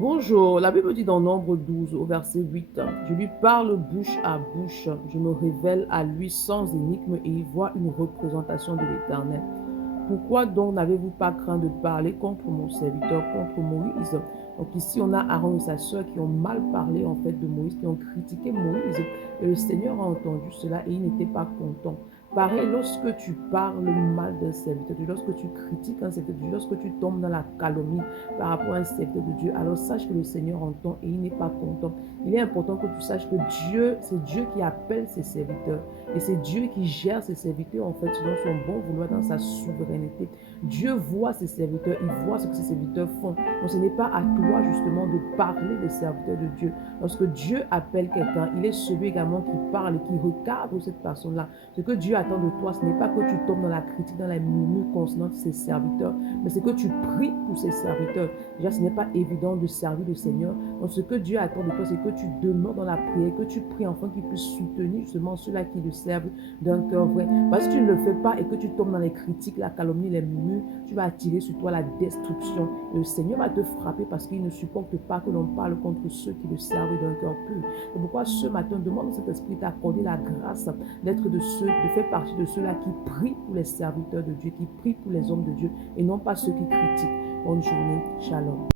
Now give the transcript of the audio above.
Bonjour, la Bible dit dans Nombre 12 au verset 8, je lui parle bouche à bouche, je me révèle à lui sans énigme et il voit une représentation de l'Éternel. Pourquoi donc n'avez-vous pas craint de parler contre mon serviteur, contre Moïse? Donc ici, on a Aaron et sa sœur qui ont mal parlé en fait de Moïse, qui ont critiqué Moïse. Et le Seigneur a entendu cela et il n'était pas content. Pareil, lorsque tu parles mal d'un serviteur, lorsque tu critiques un serviteur, lorsque tu tombes dans la calomnie par rapport à un serviteur de Dieu, alors sache que le Seigneur entend et il n'est pas content. Il est important que tu saches que Dieu, c'est Dieu qui appelle ses serviteurs. Et c'est Dieu qui gère ses serviteurs en fait selon son bon vouloir dans sa souveraineté. Dieu voit ses serviteurs, il voit ce que ses serviteurs font. Donc ce n'est pas à toi justement de parler des serviteurs de Dieu. Lorsque Dieu appelle quelqu'un, il est celui également qui parle et qui recadre cette personne-là. Ce que Dieu attend de toi, ce n'est pas que tu tombes dans la critique, dans la murmure concernant ses serviteurs, mais c'est que tu pries pour ses serviteurs. Déjà, ce n'est pas évident de servir le Seigneur. Donc ce que Dieu attend de toi, c'est que tu demeures dans la prière, que tu pries afin qu'il puisse soutenir justement ceux-là qui le servent d'un cœur vrai. Parce que tu ne le fais pas et que tu tombes dans les critiques, la calomnie, les murmures, tu vas attirer sur toi la destruction. Et le Seigneur va te frapper parce qu'il ne supporte pas que l'on parle contre ceux qui le servent d'un cœur pur. C'est pourquoi ce matin, demande à cet esprit d'accorder la grâce d'être de ceux, de faire partie de ceux-là qui prient pour les serviteurs de Dieu, qui prient pour les hommes de Dieu et non pas ceux qui critiquent. Bonne journée, shalom.